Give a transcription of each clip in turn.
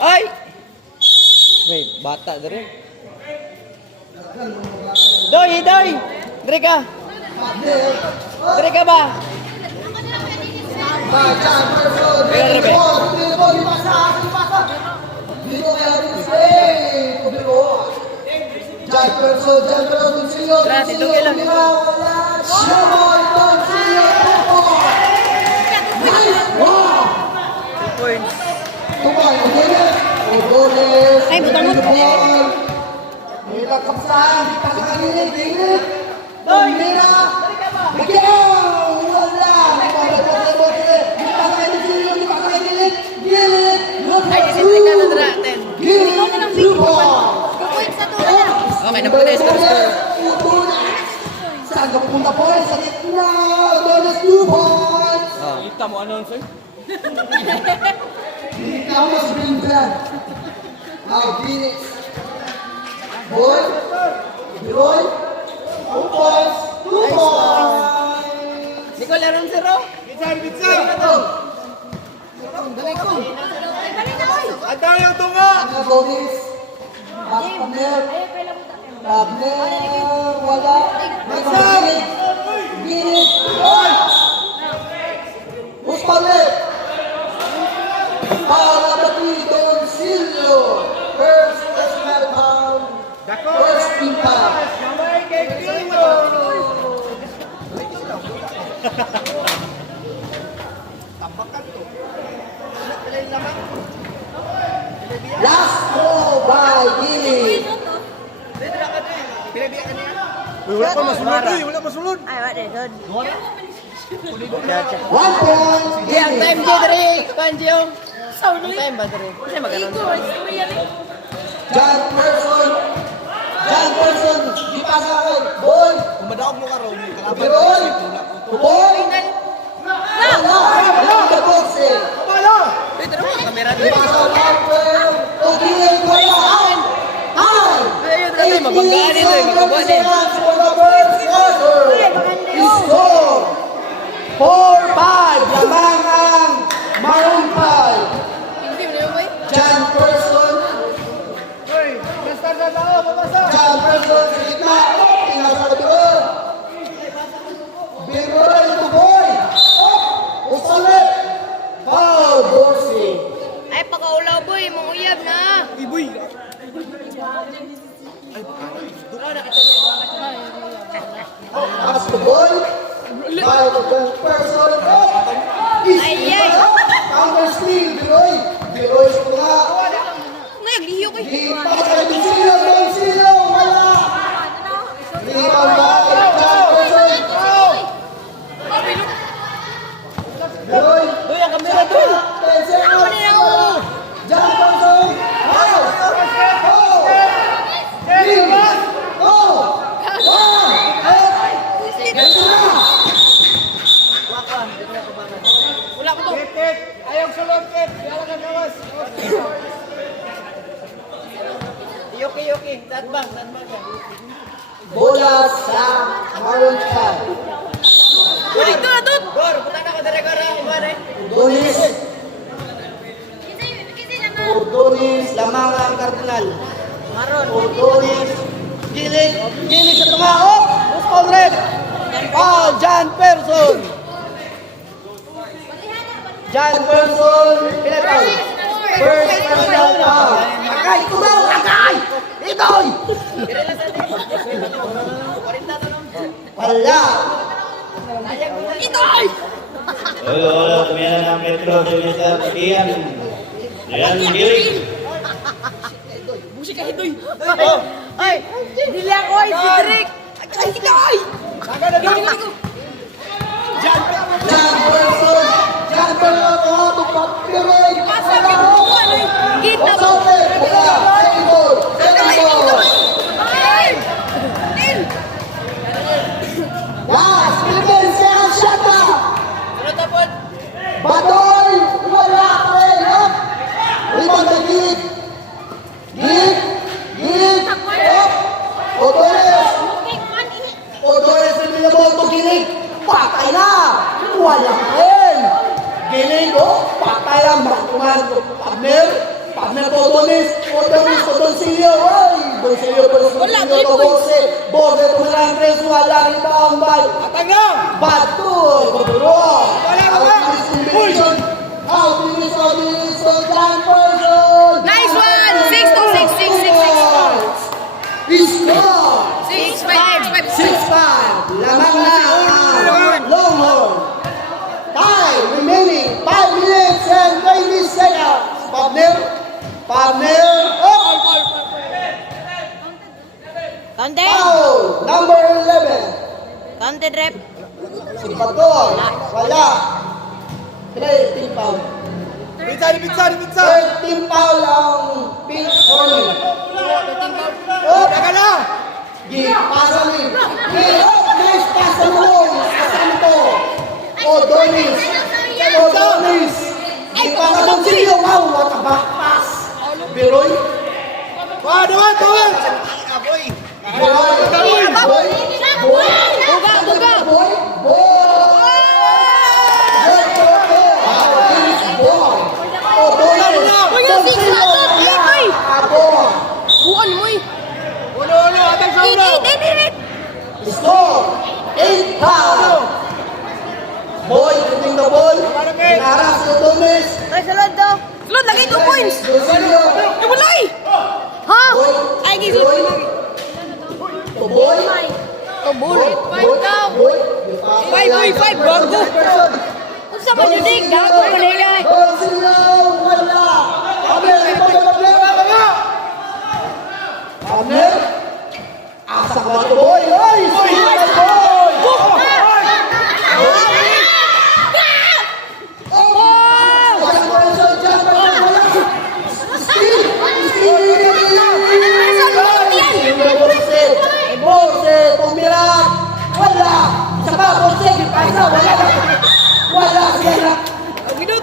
Ay! Wait, bata dere. Doy, doy! Dere ka! Dere ka ba? Kaya dere be. Tara, tindugin lang. Points. Ay, butang mo. Mira, kapsaan, di pa sa kalilig, lilig. Mira, bigyan! Wala! Di pa sa kalilig, di pa sa kalilig, lilig. Ay, disipin ka na dara, 10. Gilig, 2 points. Okay, napunta yung score. Saan ka punta po? Sa gitna, bonus 2 points. Kita mo announcer? Ikaw mas binggan. Phoenix. Boy. Roy. 2 points. 2 points. Nicole, announcer oh? Pizza! Ang dami ang tunga! Bonis. Abner. Abner. Wala. Ginig. Ginig. Uspalit. Para bati Doncillo. First personal foul. First impact. Mamay kay Kino! Tampakan to. Last throw by Gili. Wala pa masulod eh! Wala masulod! Ay, what is it? 1 point. Yang Gili. time dyan dere, Panji yung. Ang time ba dere? Kasi mag-announcer. John Person. John Person. Di pa sa akin. Boy. Kumadaog mo ka ron. Boy. Boy. Wala. The boxing. Pwede naman, kamera Di dito. pa sa akin. O Gili. Wala. Hi. Ayun, grabe, mabanggaan ito eh, magabuan eh. For the first quarter. Score. 4-5. Lamang ang Maroon 5. John Person. John Person. Sa gitna. Pinasa ka Biroy. Biroy to boy. Usalit. Foul. Dorsey. Ay, pagkaulaw boy, manguyab na. Iboy! Pass the boy. By the person. Ay, ay. Counter steal. Biroy. Biroy sa mga. Naglihiyo ko. Di pa ka Doncillo. Doncillo. Wala. Rebound by John Person. Biroy. Uy, ang kamera doon. 10 seconds. John Person. Foul. Foul. Three. Two. One. Ito na. Wala ko to. Kit! Ayaw sulod, Kit! Yala ka gawas! Yoki, yoki. Datbang yan. Bola sa Maroon 5. Uy, ito na doon. Gor, punta na ka dere, Gor. Iwan eh. Donis. Donis. Lamang ang Cardinal. Maron. Donis. Gilig. Gilig sa tunga. Oh! Uspaw red. Foul. John Person. John Person. Pinatay. First personal foul. Akay. Tumaw. Akay. Itoy. Wala. Itoy! Hola, pemilihan ng Metro Indonesia Putihan. Ayan, giling. Busi ka, Itoy. Ay, dili ako ay si Drake. Ay, Itoy! John Person. John Person. Tupak. Piroy. Sabi ko kung ano yung kita mo. Wala. Second ball. Second ball. Ay! Last. Philippines. Second shot na. Ano tapon? Badoy. Wala. Up. Rebound by Gig. Gig. Gig. Up. Odores. Odores. Pinabot to Gilig. Patay na. Wala pa rin. Gilig. Oh. Patay ang Abner. Partner po, Doncillo. Ay, Doncillo versus Doncillo to Bose. Bose tumirang tres, wala rin ba ang bal? Atang na! Batoy, Baburo. Wala ka ba? Out-finish, so John Person. Nice one! 6-2, 6-6, 6-6. Score! 6-5. 6-5. Lamang na ang Longhorn. Time remaining 5 minutes and 20 seconds. Partner. Oh! Counted. Foul. Number 11. Counted, rep. Si Patoy. Wala. Play, team foul. Pizza! 13 foul ang pink corner. Oh! Teka na! Pasa ni. Nice pass sa Malone. Sa Santo. Odonis. Ipasa Doncillo. Wow, what a back pass. Biroy. Tuwan! Biroy. Duga. Boy. Odonis. Uy, yung six na to. Uy. Abon. Buon mo eh. Uno! Atang sa uno! 8. Score. 8 foul. Boy, shooting the ball. Pinaras si Odonis. Ay, salod daw. Salod, lagay 2 points. Doncillo. Nabulay. Ha? Boy. Ay, gisod. To boy. Tubol. 5 daw. Boy. 5. Bago. Kung sa manudig, dapat ko kanilay. Doncillo. Wala. Abner. Asa ka ba ito, boy? Ay! Steal, boy! Bose, tumira. Wala. Isa pa, Bose, ipasa. Wala sila.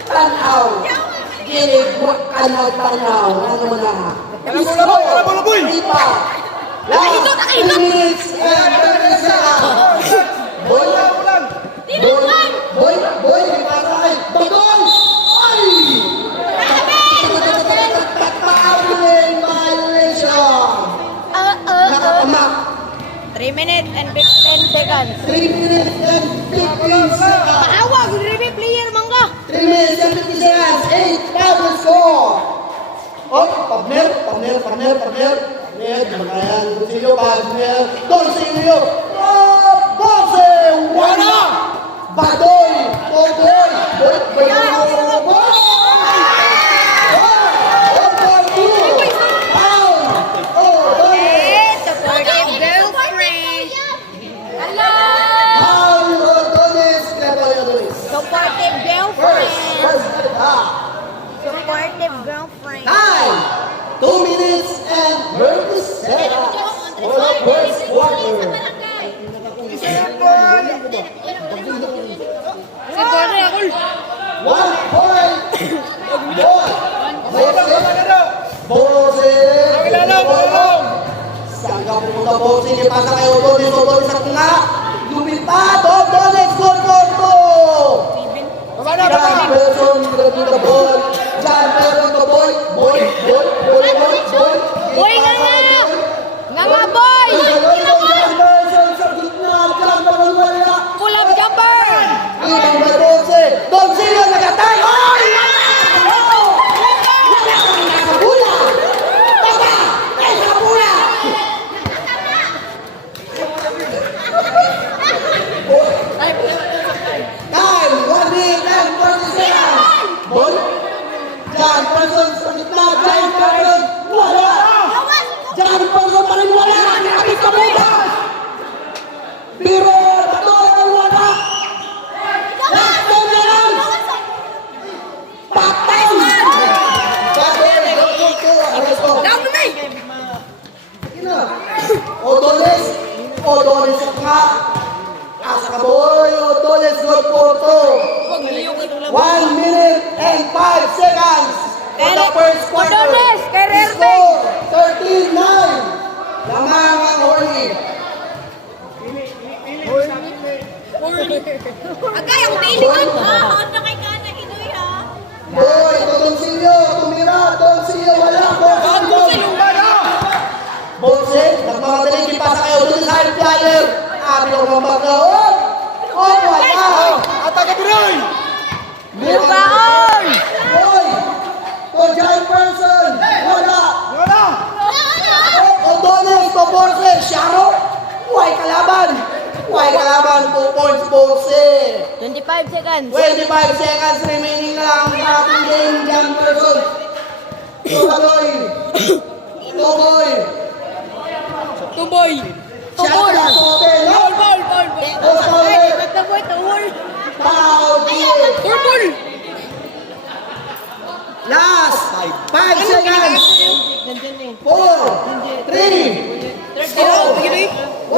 Tanaw. Gilig, tanaw. Ano mo na? Bola, boy! Ipa. Nakahito. 3 minutes and 30 seconds. Boy. Boy, ipasa kay Bagoy. Ay! Paawin violation. Nakapamak. 3 minutes and 10 seconds. 3 minutes and 15 seconds. Paawag, review player mangga. 3 minutes and 50 seconds. 8 the score. Oh, partner. Magayan. Doncillo. Oh, Bose. Wala. Badoy. Boy. Supportive girlfriend. Hello. Supportive girlfriend. Supportive girlfriend. Time. 2 minutes and 30 seconds for the first quarter. Supportive ako. 1 point. Bose. Saan ka pupunta, Bose? Ipasa kayo, Odonis sa tunga. Lumipad, Odonis, goal for 2. John Person to the ball. John Person to boy. Boy. Boy nga nga. Nga nga boy. John Person sa gitna. John Person wala. Pull up jumper. Ibang by Bose. Doncillo nagatay. Ay! Nakabula. Tama. Nakabula. Time. 1 minute and 30 seconds. Ball. John Person sa gitna. John Person wala. John Person pa rin wala. Nakabit ka bukas. Biro. Bato. Wala. Last time na lang. Patay. Down to me. Odonis sa ka. Asa ka boy. Odonis goal for 2. 1 minute and 5 seconds. For the first quarter. Odonis, kay Rerte. Score 13-9. Lamang ang Tyler. Pinagmamag na. Wala. Atake Pinoy! Bukaon! Hoy! To giant person. Wala. Wala! O'Donnell to Borse. Sharo. Huwag kalaban. 2 points Borse. 25 seconds. 25 seconds remaining na lang sa ating game, giant person. Tuboy. Tuboy. Tuboy! Shot Tuboy! na open. Ball! Tuboy. Tuboy! Tuboy! Foul kill. Tuboy! Last 5 seconds. 4, 3, 2, 1.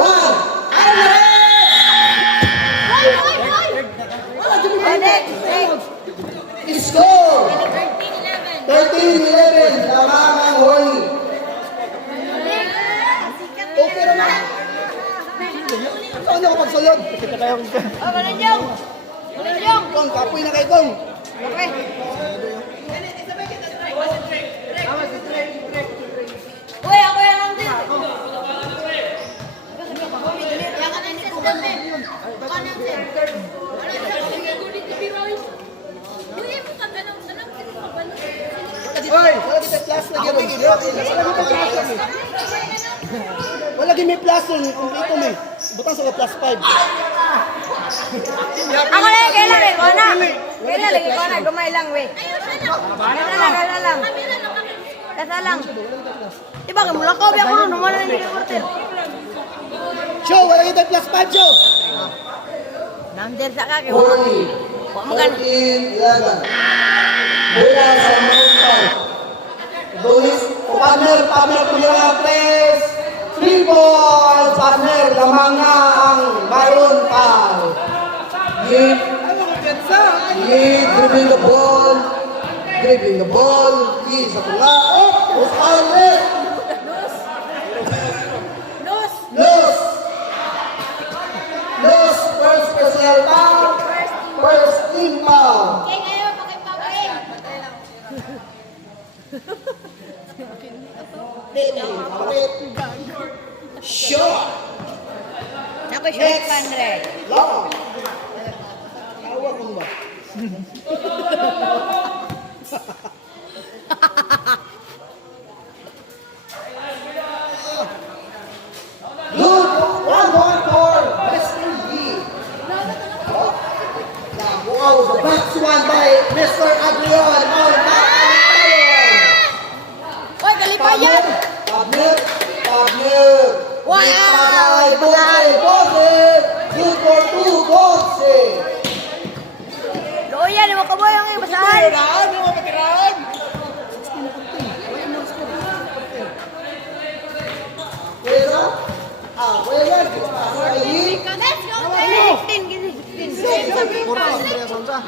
Score 13-11. Lamangan Holy. Okay naman. Saan ako magsulod? Oh, Malinjong! Malinjong! Kong, kapoy na kay Kong. Okay. Uy, ako yan ang din. Hoy, wala kita plus na gawin. Wala gini plus yun. Kompleto mo. Butang sa plus 5. Ako lang, kailan eh, kona. Kailan lagi kona, gumay lang, we. Kailan lang. Kasa lang. Diba, mula ko, biya ko, naman na hindi reporter. Show, wala kita plus 5, show. Nandiyan sa kaki. Holy. Huwag mo gan. 13-11. Mula sa Mountain. Dolis, partner, kumira, please. 3 points, partner. Lamang na ang Byron Pal. Dribbling the ball. Sa pula. Push outlet. Loose. First personal foul. First team foul. Shot. Ako short pandre. Long. Tawag mo ba? Good. 1-1 for Mr. Lee. Wow, the box one by Mr. Adrian. On back. Uy, kalipayan! Partner. Wow! Bose. Good for 2, Bose. Loyan, mo ka boy ang iyong basahan. Pwera? Pwera. Pasay. Let's go, 16.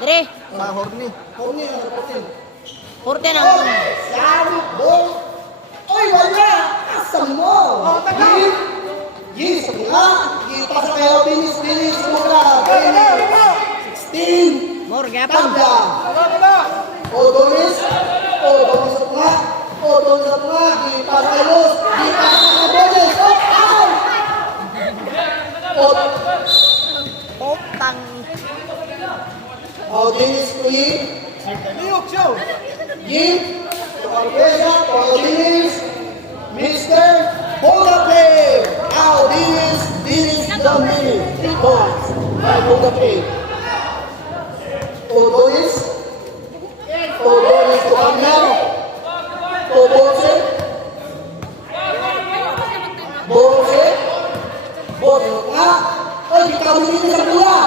Dire, Horny. 14 ang una. Sari. Ball. Oy, wala. Asam mo. Yes, nga. Ipasa kayo. Bilis. Mura. 16. More gapang. Tanda. Odonis nga. Ipasa kayo. Bones. Popang. Odonis Queen. Liyok, show! Yip, Orpesa, Odonis, Mr. Hold up play. This the minute. 3 points. Hold up play. Odonis to Amel. Bose nga. Oy, di ka ulit sa pula.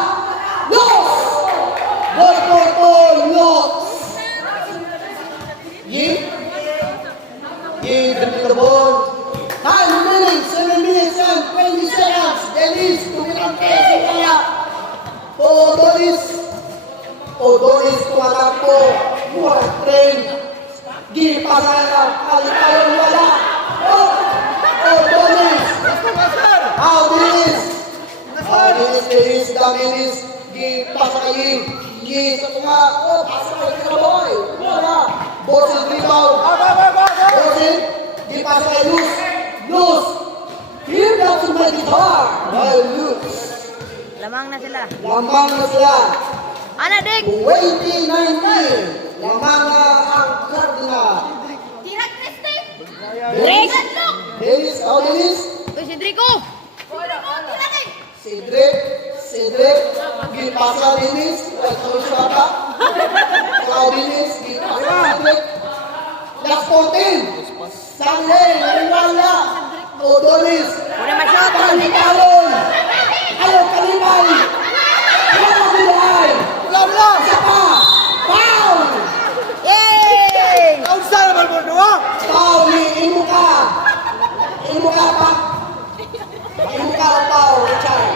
Los! Los! Dribbling the ball. 9 minutes, 7 minutes and 20 seconds. Delis, tumilang peso kaya. Odonis, tumatakbo. Mura train. Gipasaya, kalitayon wala. Odonis. Daminis. Gipasaya. Yes, ako nga. Pasakay ka na boy. Mura. Boses rebound. Boses. Di pasa kay Luz. Hit. Give it up to my guitar. My Lutz. Lamang na sila. Lamang na sila. Ana, Dik! 2019. Lamang na ang Cardinal. Drake! Dennis, oh Dennis. Uy, si Drico! Cedric, gipasa Dennis, wala siya pa. Kau Dennis, gipasa Cedric. Last 14. Stanley, wala. Odonis. Wala masyot! Talon. Ayaw kalibay. Wala kulay. Wala! Isa pa. Foul. Yay! Ang sana naman mo, no? Foul ni Imuka. Imuka pa. Imuka ang foul, Richard.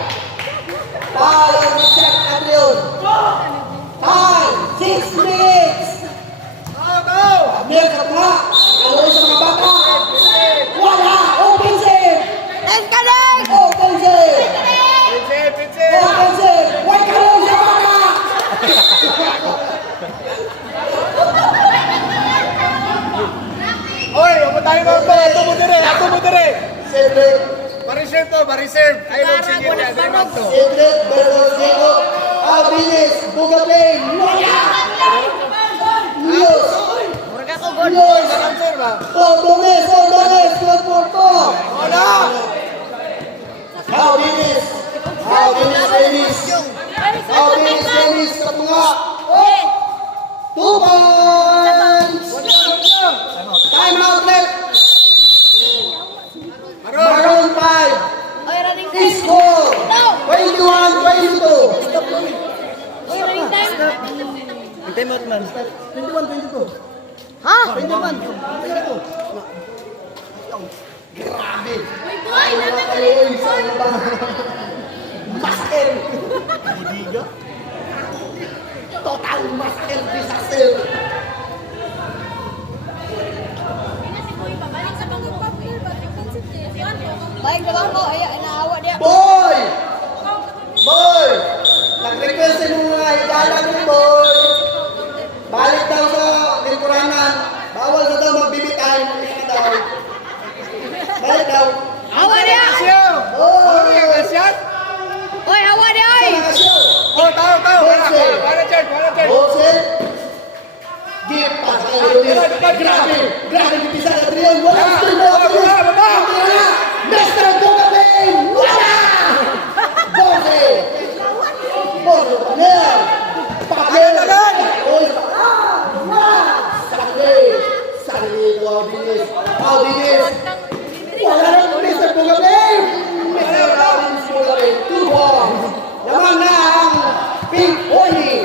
Foul ang Richard Adrian. Time, 6 minutes. Go! Amerika pa. Ano sa mga bata? Wala. Offensive. Let's go, Dik! Offensive. Pinse! Offensive. Why ka lang sa bata? Oy, ako tayo mga to. Ato mo dire. Cedric. Mariserve to, mariserve. Ay, Karang, sige walang niya. banog. Cedric versus Diego. Abilis. Bugaplay. Wala. Luz. Murag ako, God. Luz. Answer ba? Ordones. Good for four. Wala! Abilis. Dennis. Katunga. 2 points. Time out left. Maroon 5. Oy, running time! Score. No! 21-22. Oy, running time! Hintay mo, man. 21-22. Ha? 21-22. Grabe. Uy, boy! Ay, saan ba? Masker. Total masker disaster. Baik sa bangko, ay naawa dia. Boy! Nag-request sa mga higalan ni Boy. Balik daw sa lingkuranan. Bawal sa daw magbibitay. Mamaya daw. Balik daw. Awa dia. Boy! Shot! Oy, awa dia oy. Sana ka siya. Oh, tao! Jose. Para check! Jose. Give pass kay Luis. Grabe gipisa na Trion. Wala sa Trion. Baba! Mr. Dugatin! Wala! Jose. Panel. Agad! Oy, Sanli to Audinis. Wala na Mr. Dugatin. Mr. Dugatin. 2 points. Laman na ang Pink Pony.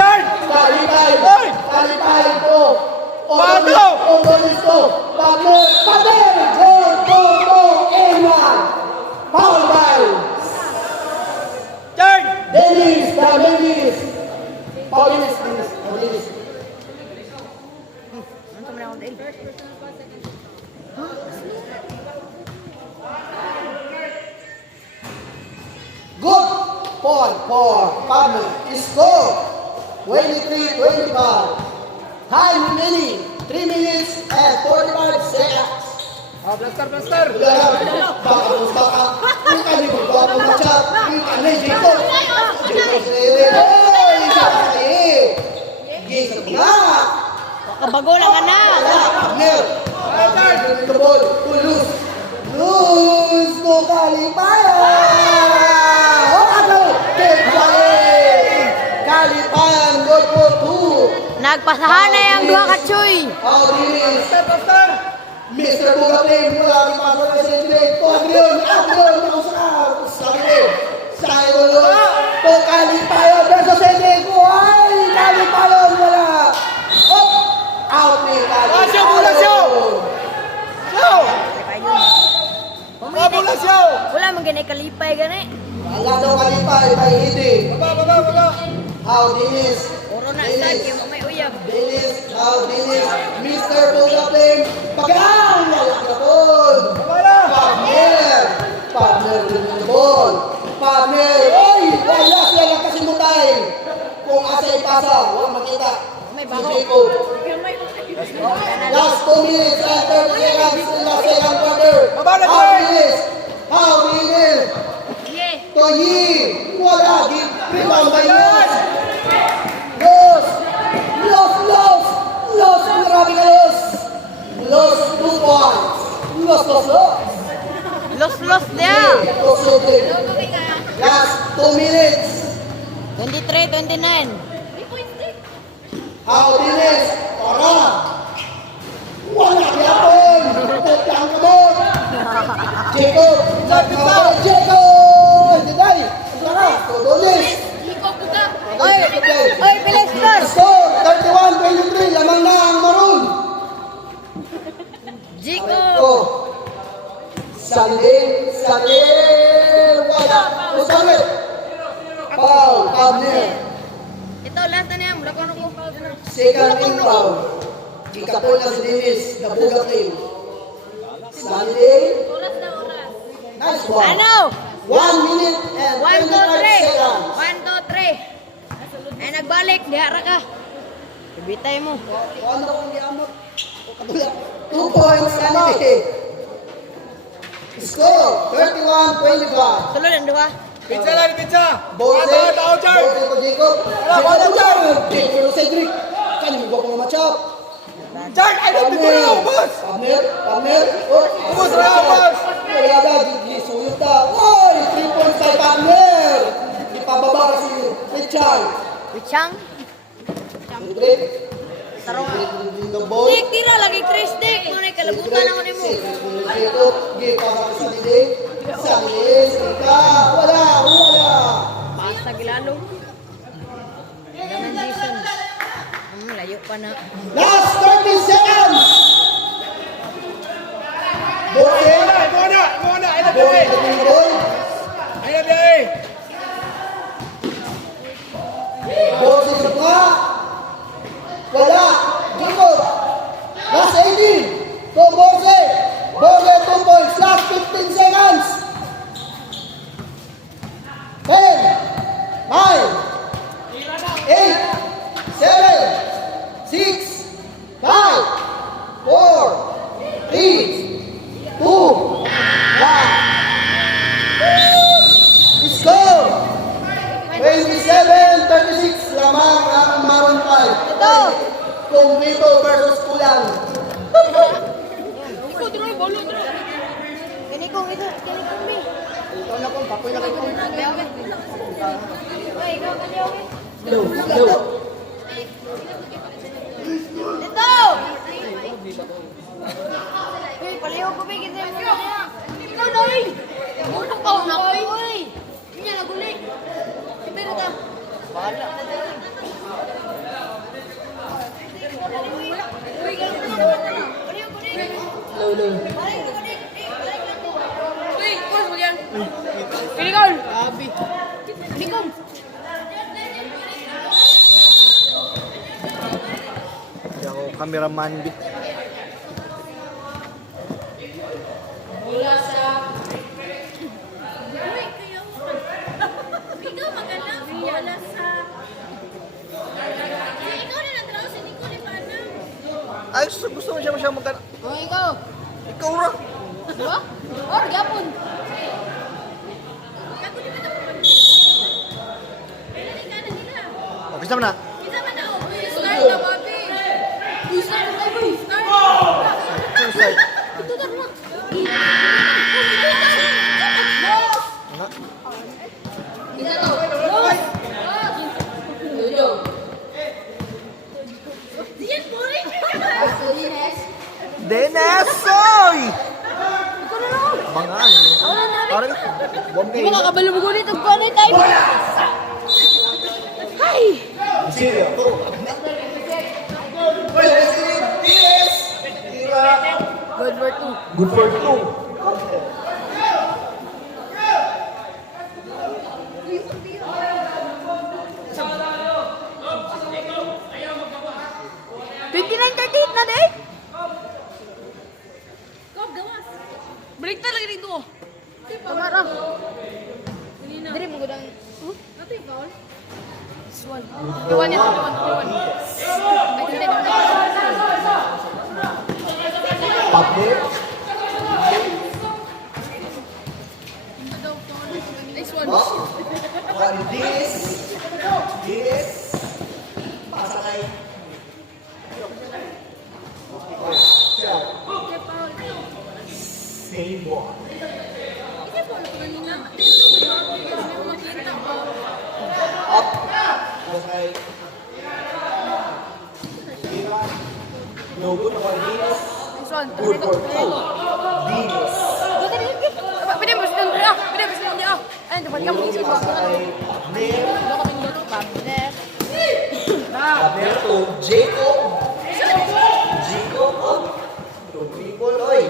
Charge! Talipay po. Pato! Odonis po. Patel! Go! Eman! Foul by Charge! Dennis. Paulinis. Ano man ako din? Good point for Pablo. Score 23-25. Time remaining 3 minutes and 45 seconds. Blaster! Baka. Bukan ni Bapak Macam. Bukan ni Jeko. Jeko sendiri. Hei, sakit. Gigi setengah. Kabago lang ana. Partner. Tebol. Luz. Dua kali payah. Aduh. Kali payah. Gol for 2. Nagpasahan na yung duha ka Chuy. Audinis. Mr. Bugaplay mula di pasok na siyempre. Adrian, Sa idolo. To Kalipayo versus Cedric. Ay, Kalipayo wala. Out ni Kalipayo. Wala man ganay kalipay gani. Wala daw Kalipay, by Hidi. Baba! Audinis. Oro na sad kay may uyab. Dennis, Mr. Bugaplay. Pagang! Wala ka doon. Partner din yung ball. Partner. Oy! Wala sila nagkasimutay. Kung asa ipasa, wala makita. May bago. Si Jacob. Last 2 minutes and 30 seconds in the second quarter. Baba na, How Jay! Diles? How Diles? To Yi. Wala. Rebound by Los. Los. Marami ka Los. Los 2 points. Los. Los dia. Last 2 minutes. 23-29. How Diles? Para. Wala yapon. Putang ka mo. Jacob. Diday. Tara. Todolis. Oy, bilis Los. Score. 31-23. Lamang na ang maroon. Jiko. Oh. Salil. Wala. Usalit. Foul. Abner. Ito, last na niya. Mula ko ano ko. Second inbound. Ikapol na si Dennis. Nabuga kayo. Salil. Nice one. Ano? 1 minute and 1, 2, 25 seconds. 3. Ay, nagbalik. Dihara ka. Ibitay mo. Ano kung giamot? 2 points Salil. Score. 31-25. Tuloy ang dua. Pizza lang, pizza! Bose. Tao, Jared! Bose to Jacob. Wala, Jacob. Jacob to Cedric. Kanin mo ko matchup. Jared, ay, dito na ako, boss! Pamir. Ubus na ako, boss! Kaya na, gisuyot na. Oy, 3 points kay Pamir. Ipababa ka si Richard. Bichang. Cedric. Tarong. The ball. Tik, tira lagi 3 stick. Mga kalabutan ako ni mo. Jacob. Gipababa ka sa Dide. Sika. Wala. Pasa gilalo. Ganang season. Layo pa na. Last 30 seconds. Bose. Muna! Ay, na, Ball. Jay! Ball. Ay, na, Jay! Ball sa gitna. Wala. Jacob. Last 18. To Bose. Bose 2 points. Last 15 seconds. 10, 9, 8, 7, 6, 5, 4, 3, 2, 1. Score! 27-36 lamang ang Maroon 5. Ito. Kumplito versus kulang. Ikaw, tuloy, bolo, tuloy. Kinikong ito, kinikong mi. Ito na kung papoy na kayo. Oy, ikaw, kaliyawin. Go. Ito! Uy, palihaw ko, bigyan tayo mo na niya. Ikaw, Noy! Ulo ka, Noy! Uy! Yun yan, nagulik. Pero ta. Bahala ka tayo. Uy, gano'n na naman. Palihaw ko, Nick. Low. Balik ko, Nick. Balik lang ko. Uy, kurs mo yan. Pinikol! Abi. Pinikol! Hindi ako cameraman. Mula sa... Ikaw magalang wala sa... Ikaw na natraw si Nicole Ivana. Ay, gusto mo siya magkano. Oh, ikaw. Ikaw ra. Diba? Oh, gapon. Ako di ba na Kailan ka na nila? Okay, sama na. Kita man na ako. Start na, Bobby. Start na, Bobby. Start. Suicide. Ito na mo. Isa to. Los! Diyan, boy. Dennis! Oy! Ikaw na lang. Mga ano. Parang bombe. Di ba kakabalo mo gulit? Ang kanay tayo. Hi! Good for two. Good for two. Na day? Kob, gawas. Balik talaga dito. Tamara. Diri mo gudang. Ito yung foul. Swan. Iwan yan. Iwan. Ay, hindi. Pablo. Nice one. Dinis. Pasakay. Save ball. Kasi po, kanina. Makita ko. Up. Pasakay. No good for Dinis. Nice one. Good for two. Dinis. Pwede mo silang dia. Pwede mo silang dia. Ayun, dapat ka mag-isip ako. Pasakay. Abner. Baka pindot. Pabner. Abner to Jacob. Jacob. To people. Oy.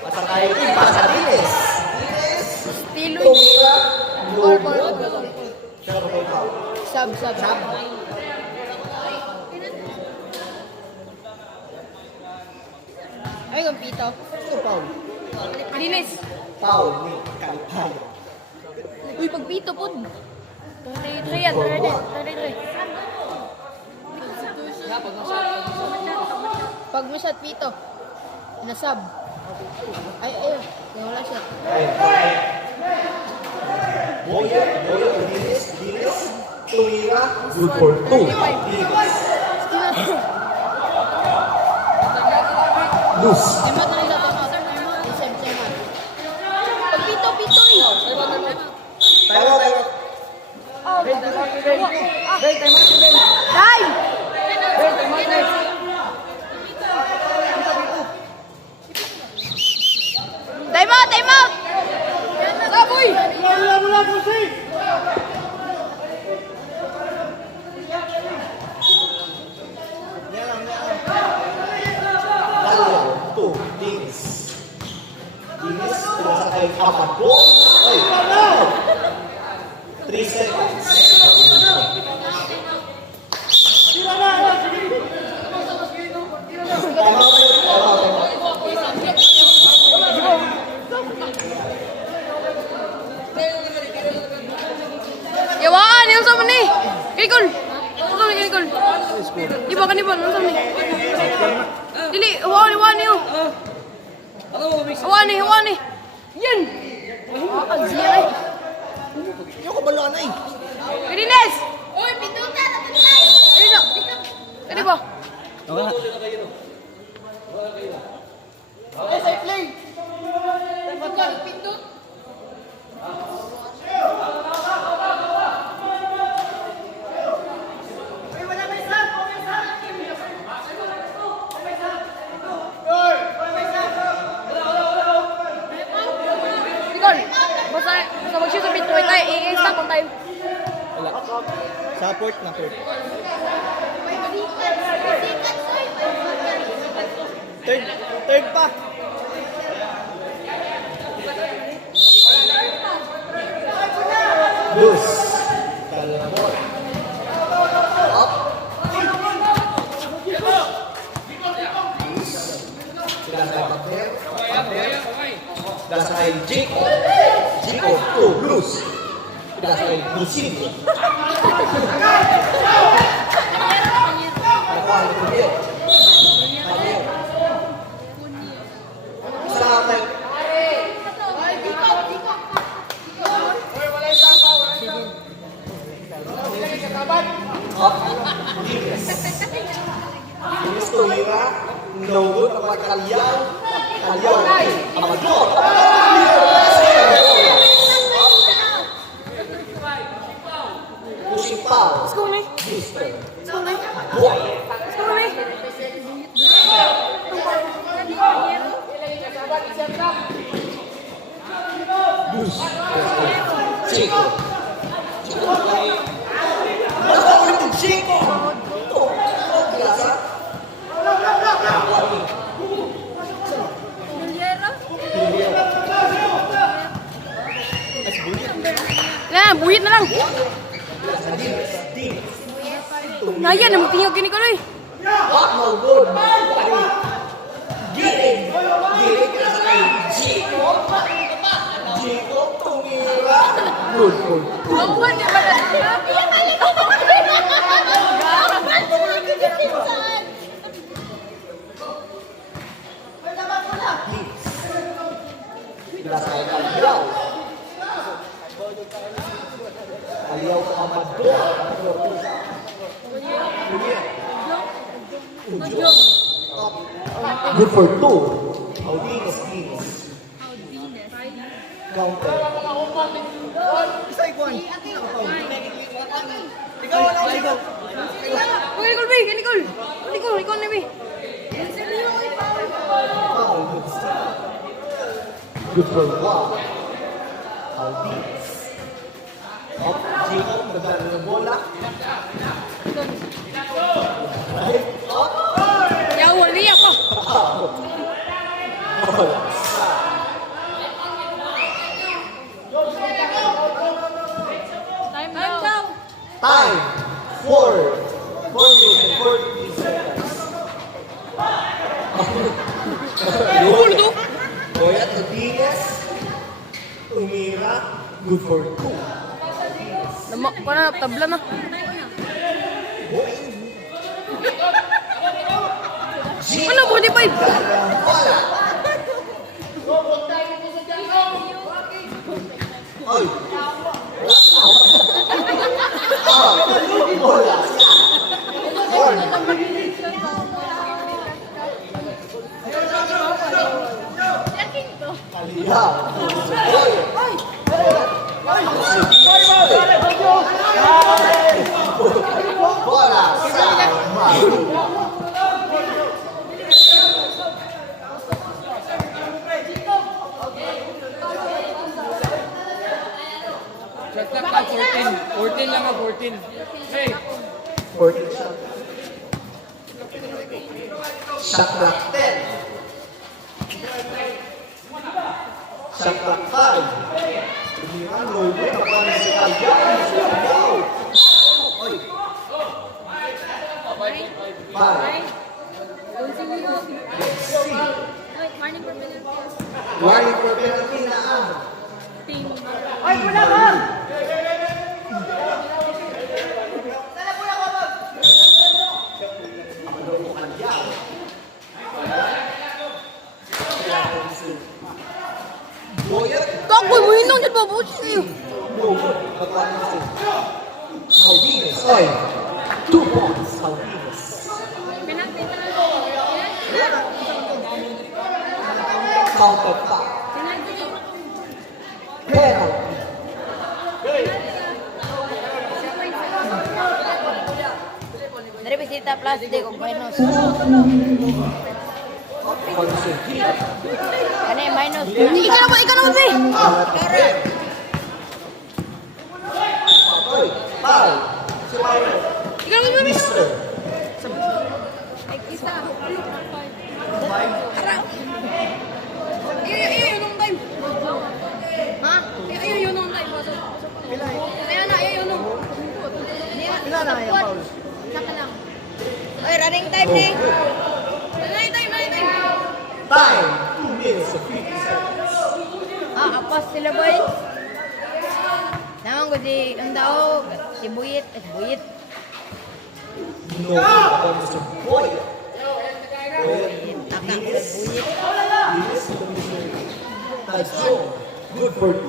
Pasakay. Pasa Dinis. Dinis. Stilo. Tumira. No Or, good. Pero may foul. Sub. Ay, kumpito. Ito foul. Dinis. Foul ni Kalpay. Uy, pagpito po. 33 yan. 33. Pag may shot pito. Nasab. Ay, ayun. Kaya wala shot. Boya, Dinis. Tumira. Good for two. Dinis. Loose. Temat na nila, temat. Temat. Pagpito, pito eh. Tayo. Time! Time out! Saboy! Dalawa. Two. Dinis. Dinis. Pinasakay Kapagbo. Oy. 3 seconds. Time out. Yawaan, yung sama ni. Kinikol. Yung sama ni Kinikol. Di ba kanibon? Yung sama ni. Dili, hawakan niyo. Hawakan ni. Yan. Ang siya eh. Yung kabalo na eh. Pinines! Uy, pindutan! Napintay! Dito. Kani ba? Pindut! Kinikol. Basta mag-shoot sa pito. I-stop on time. Support na court. Third pa. Loose. Dalawa. Up. Pinasakay Abner. Pinasakay Jacob. Jacob. Two. Loose. Pinasakay Lucinda. Nakuha ni Kuya. Abner. Sa akin. Dinis Tumira. No good. Ang Kalyaw. Ang mag-go. Pushing foul. Let's go, Nay. Mister. Let's go, Nay. Boy. Let's go, Nay. Loose. Chico. Nakaulit yung Chico. Ito. Kilasa. Na, buhit na lang. Naya, namutingog kini ko, Nay. What no good. Gilig. Gilig ka sa kay Chico. Chico tumira. Good. Awan niya ba na? Iya kali ko! Pinsan! Pinasay Kaliyaw. Kaliyaw sa Amador. Good for 2. Audines Guinness. Counter. Isa ikuan. Ikaw, wala ko ikaw. Uy, Nicole, Bay! Nicole! Nicole, ikaw na, Bay! Foul. Good for 1. Audines. Up, Jacob, nagdala ng bola. Right, up. Yawa, liya ko! Bola. Time down. Time. 4 minutes and 43 seconds. Cool, to! Boyat Audines. Tumira. Good for 2. Para tabla na. Ano, 45? Bola. Oy. Bola. Horn. Kaliyaw. Bola. Shot clock lang, 14. 14 lang ako, 14. Hey! 14 shot. Shot clock 10. Shot clock 5. Tumira, Lobo, napala si Kaliyaw. Oy. 5. Warning for penalty. Warning for penalty na ang Team. Ay, wala ka! Boyat. Kapoy mo hinong dyan ba? Busin niyo. Lobo, napala si Audines. Oy. 2 points, Audines. Penalty. Counter pa. Penalty. Penalty. Dari bisita plastic kung minus. Concentrate. Ano yung minus? Ikaw na, Bay! Oy. Foul. Si Mauro. Ikaw na, Bay! Mister. Ay, isa. Iyo, nung time. Ha? Ayun yung time. Ayan na, ayun yung. Pila na yung foul? Saka lang. Oy, running time ni. Malay time. Time. 2 minutes and 50 seconds. Apas sila, boy. Naman ko si, ang daw, si Buyit. Buyit. No, upon Mr. Boyat. Taka, Buyit. Linis to Mr. Tadjo. Good for 2.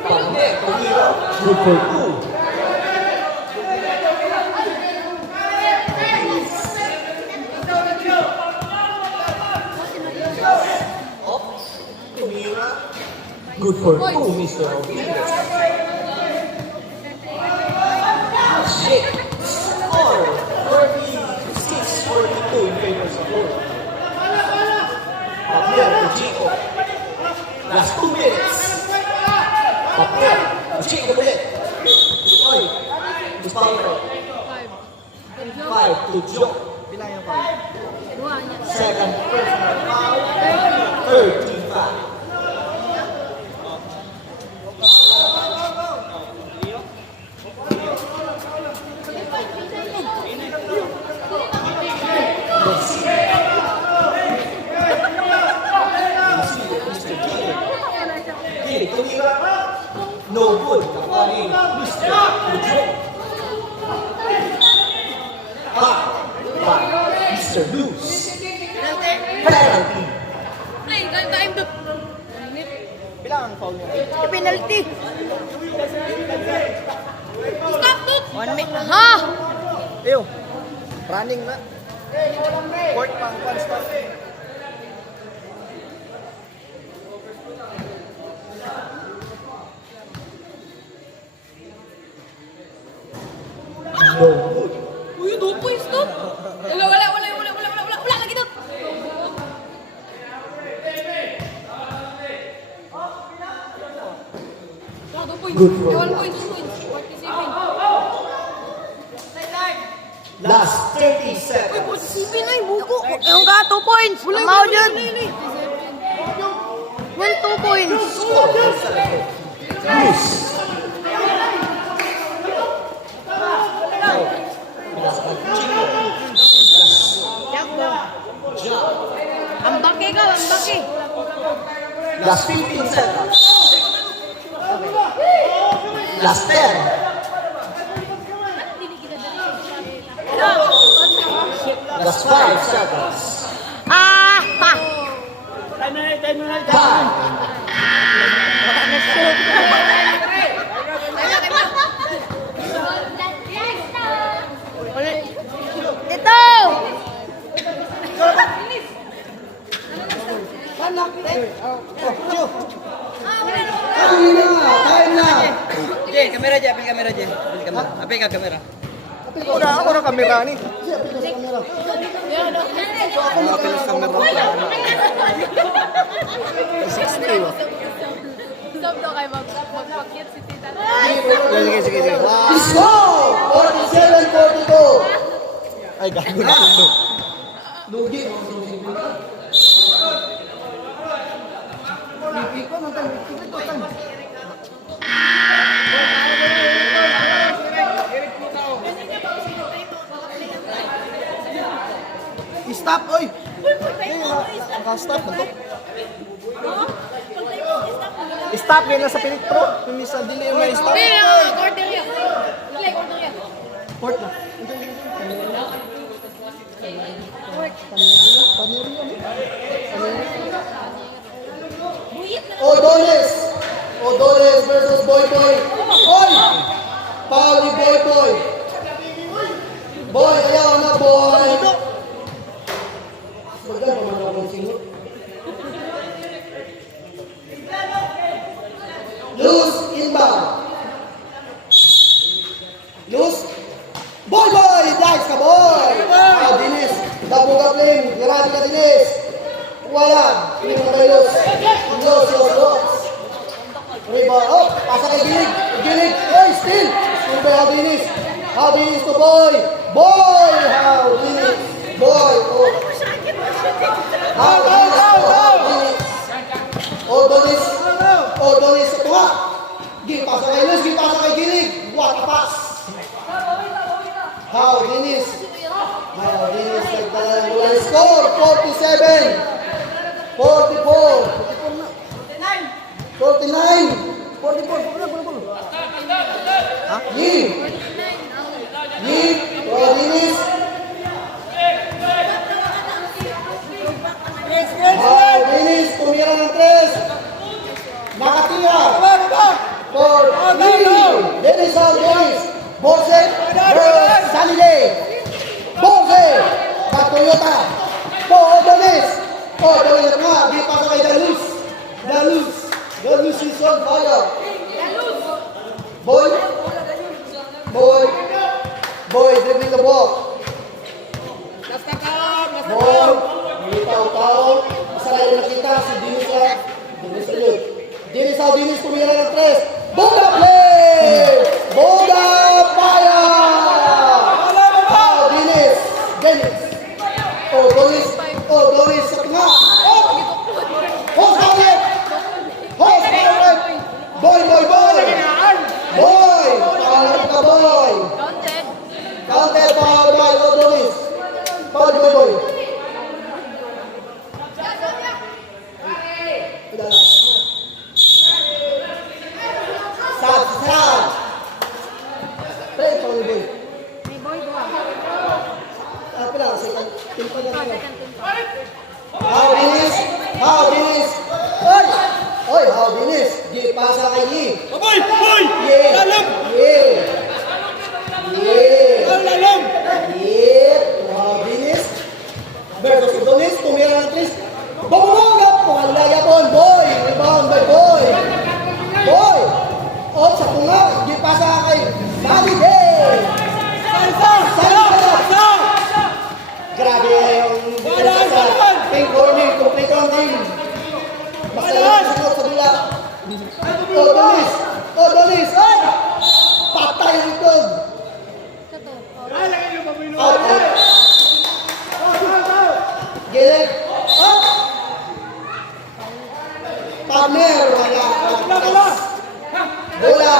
Pande, Tumira. Good for 2. Up. Tumira. Good for 2, Mr. Audines. Shit. Score. 46-42 in favor sa goal. Papier to Chico. Last 2 minutes. Papier to Chico ulit. Oy. Gustavo. 5 to Joe. Pila yung foul? Second personal foul. Third team foul. No good. Kapani, Mr. Ujo. Mr. Luz. Penalty. Play, time to... Penalty. Stop, Tut! 1 minute. Ha? Eyo. Running na. Court pang stop. Uy, 2 points, Tut! Wala lagi, Tut! Good for 1 point, 2 points. 47. Last 30 seconds. 47 ay buko. Yung ka 2 points. Amaw dyan. 2 points. Luz. Ang baki ka, ang baki. Last 15 seconds. Last 10. Last 5 seconds. Ah! Ha! 5. Ito! Time na. Jay, kamera dyan. Apil kamera dyan. Apil ka kamera. Ako na kamera ni. Stop daw kayo magpakit si Tita. Sige. Let's go! 47-42. Ay, gago na tundo. Lugi. Stop, oy! Naka-stop na to. Stop yan na sa Pilit Pro. Yung isa dili yung may stop. Hindi, quarter yan. Play, quarter yan. Port na. Odoles versus Boy Boy. Boy! Foul ni Boy Boy. Boy, ayaw na boy. Maganda pa man ako singot. Luz inbound. Luz. Boy Boy! Nice ka boy! Ah, Dinis. Dabuga pling. Grabe ka Dinis. Wayan. Hindi mo kay Luz. Luz. Rebound. Oh, pasa kay Gilig. Gilig. Hey, still. Still by Dinis. Dinis to Boy. Boy! Dinis. Boy. Oh. Dinis. Odolis. Ito nga. Pasa kay Luz. Pasa kay Gilig. What a pass. Dinis. Dinis. Nagdala ng goal. Score. 47. 44. 49. 44. Yi. Dinis. Dinis. Tumira ng 3. Nakatira. For Dennis. Bose versus Salile. Bose. Toyota. Odolis. Odolis nga. Di pa sa kay Dalus. Dalus is on fire. Boy, dribbling the ball. Boy, tao. Isa na yung nakita si Dinis ulit. Dinis tumira ng 3. Boga play! Boga fire! Dinis. Doris sa tunga. Host power! Boy! Power ka boy! Counted power by Doris. Power boy. Stop. How Dennis? How Dennis? Oy! Oy, how Dennis? Di pasa kay Yi. Boy! Boy! Ye! Lalam! Ye! Ye! Lalam! Ye! How Dennis? Versus Dennis, tumira ng tris. Bumulog! Wala yapon, boy! Rebound by boy! Boy! Oh, sa punga, di pasa kay Bali Day! Salsa! Grabe yung depensa sa pink corner, complete on team. Basta lang sa bila. Odonis! Odonis! Ay! Patay ang itog! Out, out. Gilid! Up! Partner! Wala! Bola!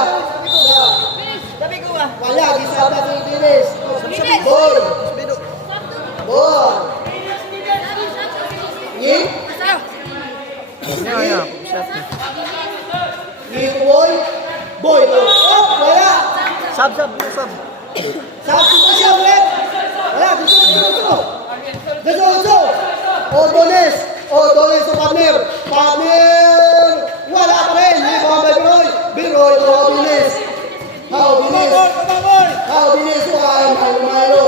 Sabi ko ba? Wala! Gisaba si Dennis! Boy! Boy! Yi? Yi boy? Boy! Oh! Wala! Sab. Sabi mo siya ulit! Wala! Gusto! Odonis! Odonis sa partner! Partner! Wala pa rin! Hindi mo ang Biroy! Biroy to Odonis! How Odonis? How Odonis? Milo!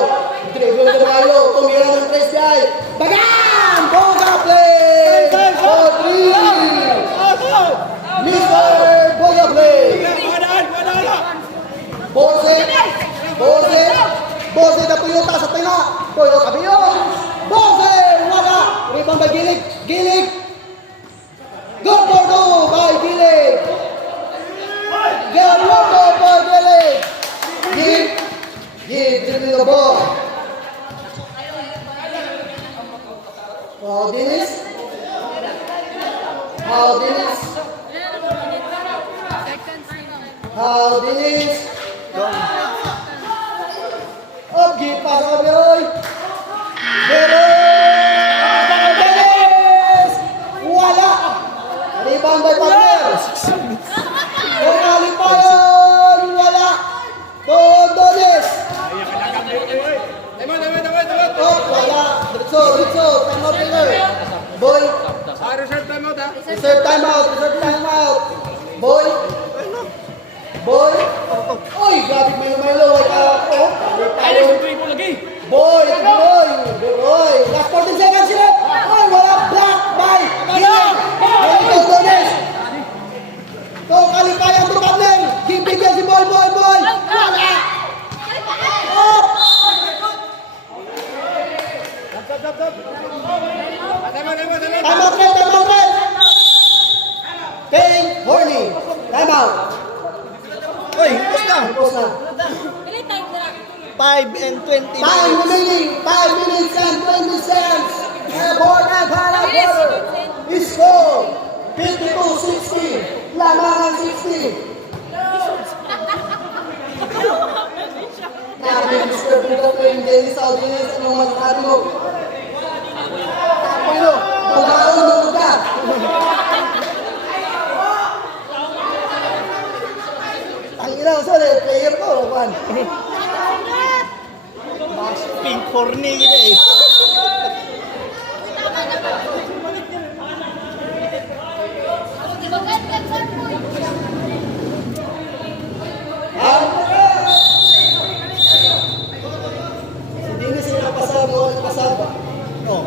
Dribble de Milo! Tumira ng 3 guy! Bagan! Boga play! For 3! Mr. Boga play! Bose na Toyota sa tinga. Toyota Cabello. Bose! Wala! Rebound by Gilig. Good for two by Gilig. Gerardo by Gilig. Dribbling the ball. How Dennis? Up, give pass sa Beroy. Dennis! Wala! Rebound by partner. Kalipayan! Wala! Dennis! Oh, wala! Ritso! Time out player. Boy! Reserve time out! Boy! Oy! Grabe Milo! Boy! Last 14 seconds sila! Oy! Wala! Block by Gilig! Gilig Dennis! So, kalipayan to partner! Bigyan si Boy! Wala! Oh! Time out! Paying Horny! Time out! Oy, tapos na. 5 and 20 Time remaining! 5 minutes and 20 seconds! Airborne and Paraborder! Score! 52-60! Lamangan 60! Disturb nito po yung Dennis Audience. Anong masasabi mo? Ano? Magkakaroon ka! Ang ina, sorry, player ko. Juan. Pink corny kita eh. Si Dennis yung napasab, mo ulit pasab. Oh.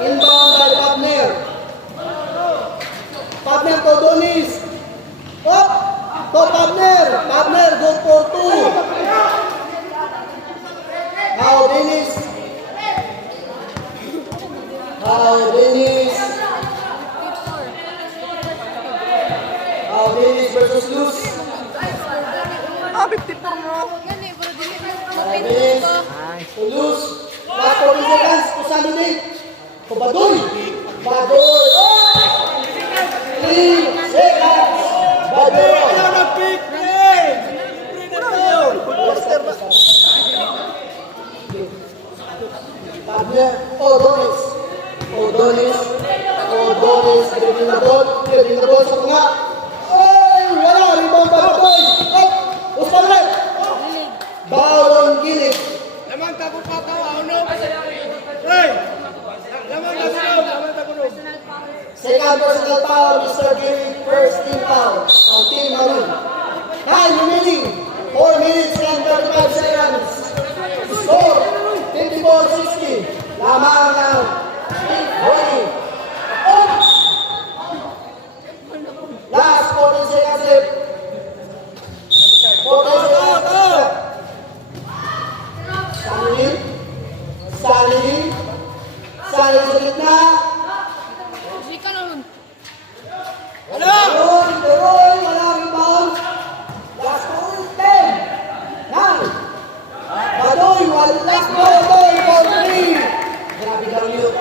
Inbound by partner. Partner to Donis. Up! To partner. Partner, go for 2. How Dennis. How Dennis versus Luz. 54 mo. Dennis. Luz. Last 40 seconds. Kusanini. To Badoy. Badoy. 3 seconds. Badoy. Pick play! Partner, Odonis, dribbling the ball sa tunga. Ay, wala, rebound by Badoy. Up, Ustana Time remaining. 4 minutes and 35 seconds. Score, 54-60. Lamang ng Holy. Last 40 seconds left. 40 seconds left. Salin. Salin. Salin sa gitna. Sika na nun. Doon, wala rebound. Last ball, 10. 9. Badoy, last ball, for 3. Grabe lang yun.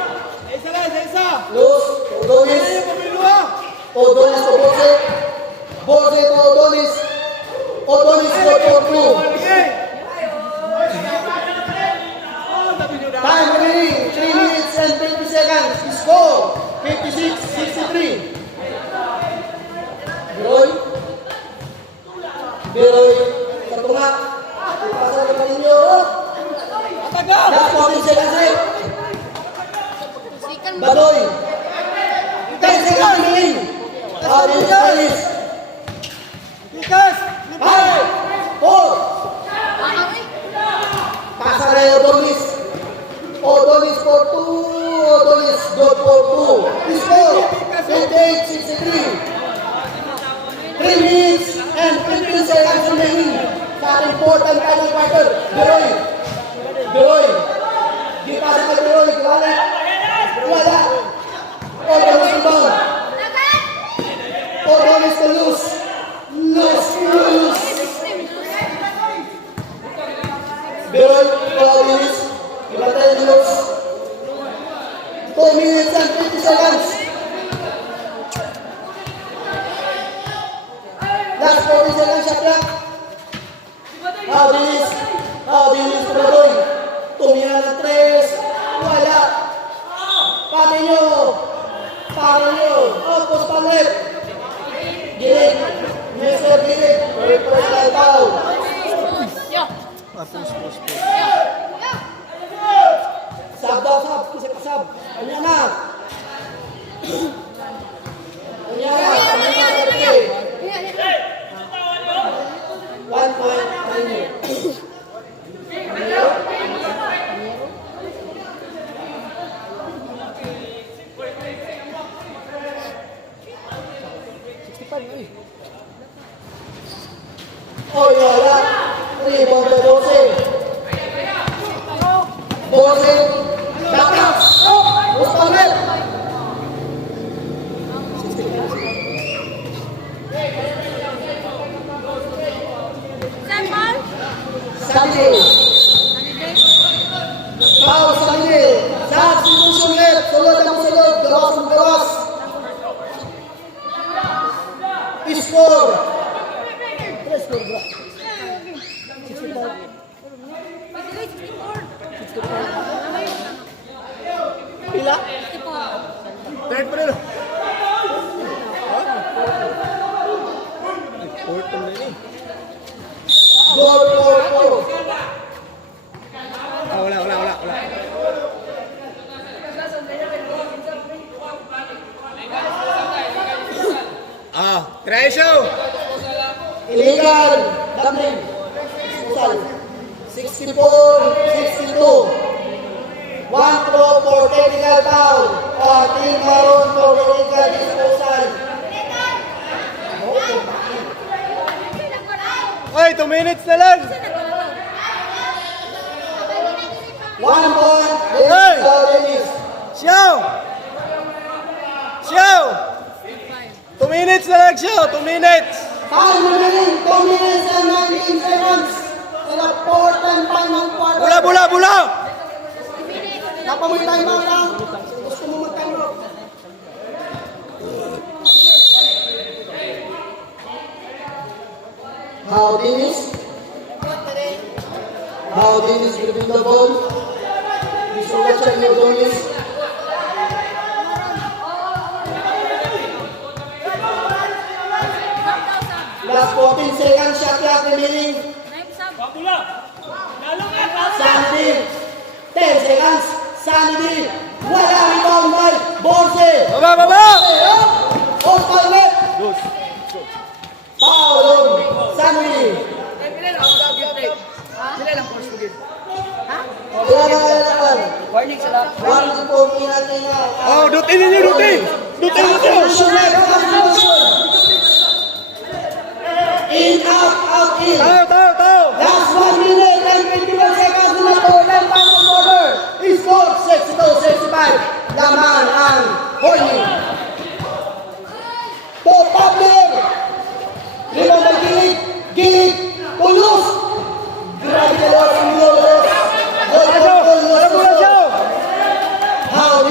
Isa lang, isa. Luz, Odonis. Odonis to Bose. Bose to Odonis. Odonis to for 2. Time remaining, 3 minutes and 20 seconds. Score, 56-63. Beroy, sa tunga. Ipasa ka ninyo. Last 40 seconds left. Sikan mo. Badoy. 10 seconds remaining. Dennis. Likas! 5, 4. Aaway. Pasa na yung Odonis. Odonis for 2. Odonis good for 2. Score, 58-63. 3 minutes and 15 seconds remaining sa ating important final quarter. Beroy. Beroy. Di pasa ka Beroy. Wala. Wala. Odonis to bound. Odonis to lose. Lose. Beroy to Odonis. Ibatay to lose. 2 minutes and 50 seconds. Last 40 seconds shot clock. Dennis to Badoy. Tumira ng 3. Wala. Pati nyo. Opos pa left. Gilig. Mr. Gilig. Personal foul. Yo. Sab daw, sab. Kisa ka sab. Kanya na. Kanya na. Yan. 1 point. Kanya. Oh, wala. Rebound by Bose. Bose. Dapat. Mustamet. Sample. Sanjay. Foul Sanjay. Substitution left. Sulod ang sulod. Gawas ang gawas. Score. Pila? Third pa rin. Fourth pa rin. Goal for 4. Wala. Try show! Illegal. Dumpling. Disposal. 64-62. 1 throw for technical foul. Team Maroon for illegal disposal. Oy, 2 minutes na lang! 1 point. Hey! Dennis. Show! 2 minutes na lang, Show! 2 minutes! Time remaining 2 minutes and 19 seconds. In the fourth and final quarter. Bula! Napamoy time out lang. Gusto mo mag-time out. How Dennis gripping the ball. Mr. Wachak Dennis. Last 14 seconds shot clock remaining. Sandy. 10 seconds. Sandy. Wala rebound by Borse. Baba! Off by left. Foul on Sandy. Sila lang course mo Wala na kailangan. Warning sa lahat. Warning po, pinatay na. Oh, dutin ninyo, dutin! Dutin ninyo! In, out, in. Tao! Last 1 minute and 21 seconds na ito ng final quarter. Score 62-65. Laman ang Horny. To Pabler. Limang maggilig. Gilig. Pulos. Grabe ka lang ang Mulos. How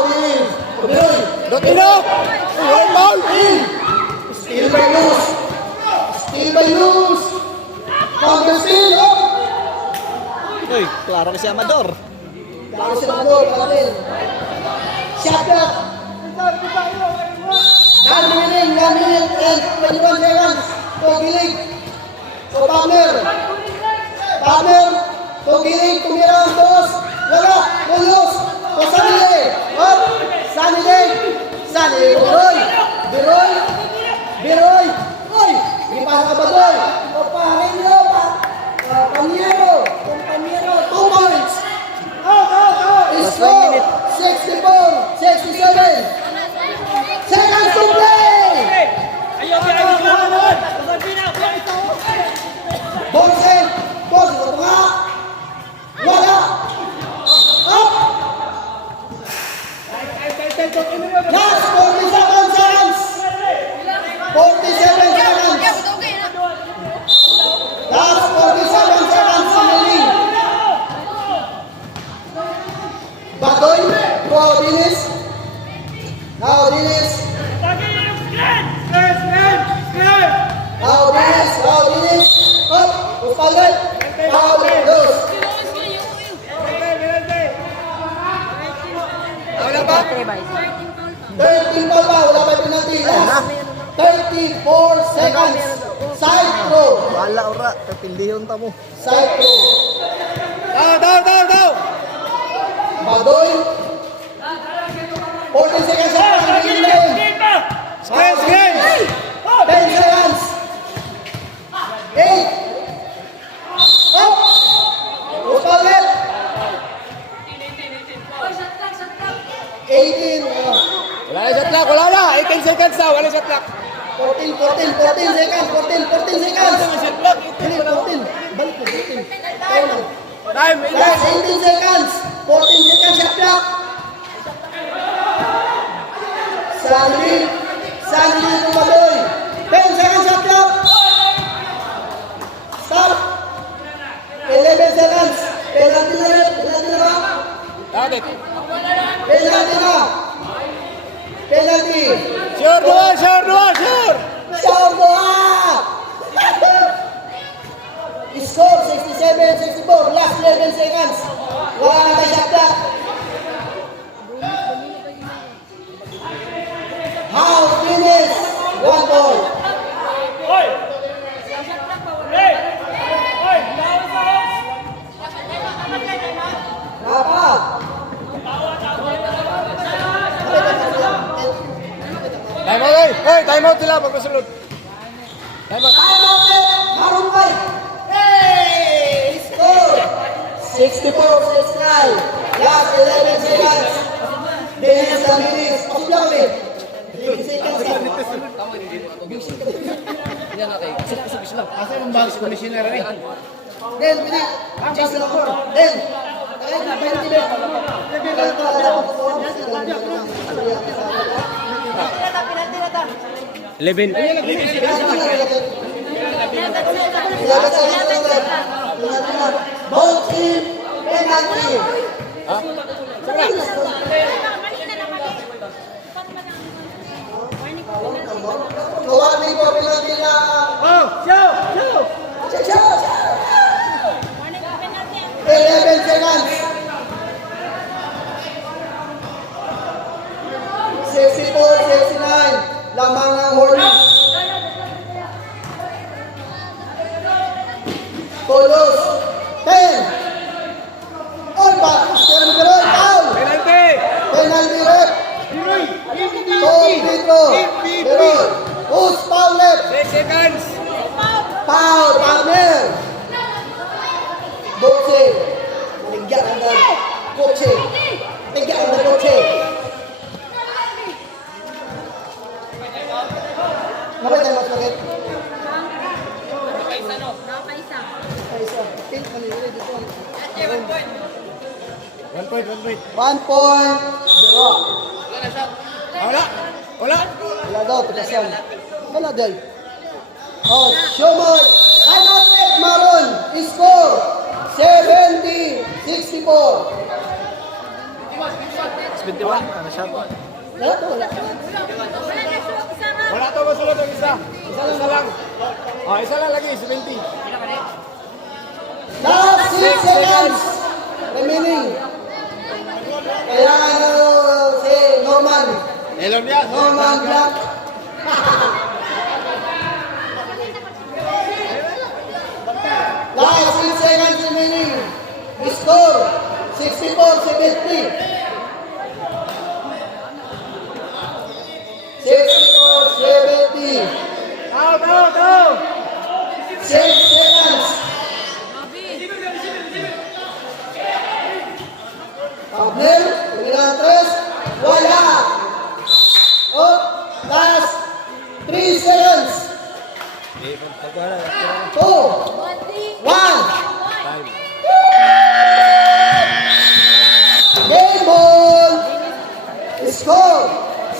bilis. Biroy. Dutino! One ball! In. Steal by loose. Counter steal. Up. Uy, klaro kasi Amador. Bago sila mag-goal, kapatid. Shot up. 1 minute and 21 seconds. Gilig. So, Pabler. Gilig. Tumira ang dos. Wala. Pulos. So, Sanile. Up. Sanile. Biroy. Uy. Ipasa ka ba doon? Compañero. 2 points. Score 64-67. Seconds to play. Bonsen. Boss, ito nga. Wala. Up. Last 47 seconds. 47 seconds. Last 47 seconds. Sinili. Badoy. Now Dinis. Up. Upalit. Foul. Loose. Wala ba? 13 ball pa. Wala pa penalty. Last 34 seconds. Side throw. Wala ora, kapildiyon ta mo. Side throw. Tao! Badoy. 14 seconds. Screen! 10 seconds. 8. Up. Upalit. 18. Wala na shot clock, wala na! 18 seconds na, wala shot clock. 14 seconds. 14 seconds. Hindi, 14. Balik mo, 14. Tayo lang. Time, Last 18 seconds. 14 seconds shot clock. Sandy Tumadoy. 10 seconds shot clock. Stop. 11 seconds. Penalty na rin. Penalty na ba? Dapat. Penalty na. Penalty. Sure! Score doa. Score 67-64. Last 11 seconds. Wala na tayo shot clock. How finish? 1 ball. Apa? Time out, oy! Hoy, time out sila pagkasunod. Time out. Time out. Marumpay. Hey! Score 64-69. Last 11 seconds. Dennis Ramirez. Pagpila kami. 11 seconds. Yan na kayo. Kusog lang. Asa yung box commissioner rin? Then, pili. Just the floor. Then. Ayun, 20 bet. Both team penalty. Warning for penalty na. Show. 11 seconds. 64-69. Lamang ng Horny. Tolos. 10. All back. Sterling Peroy. Foul. Penalty rep. Tom Pedro. Peroy. Who's foul left? Kapag tayo mas bakit? Nakaisa. Ay, isa. Okay, ano yun? Dito. 1 point. 1 point. Draw. Wala daw, pitasan. Wala daw. Oh, Shomar. Time out red, Maron. Score. 70-64. 21. Ano siya po? Wala to, wala. Wala to, masulod ang isa. Isa lang. Ah, isa lang lagi, 70. Last 6 seconds remaining. Kailangan si Norman. Elon niya. Norman Black. Last 6 seconds remaining. Score 64-70. 64-70. Out. 6 seconds. Pabner, Pilihan 3. Wala. Oh, last 3 seconds. 2, 1. Game ball. Score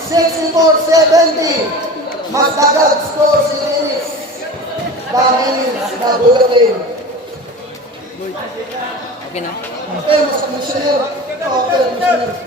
64-70. Mas dagat score si Dennis. Dahil na Bulletin. Okay na. Okay, mas commissioner. Okay, commissioner.